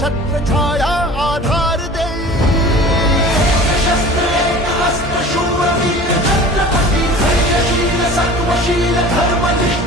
छत्रछाया आधार देई. शस्त्र एक हस्त शूरवीर छत्रपती धैर्यशील सर्वशील धर्मनिष्ठ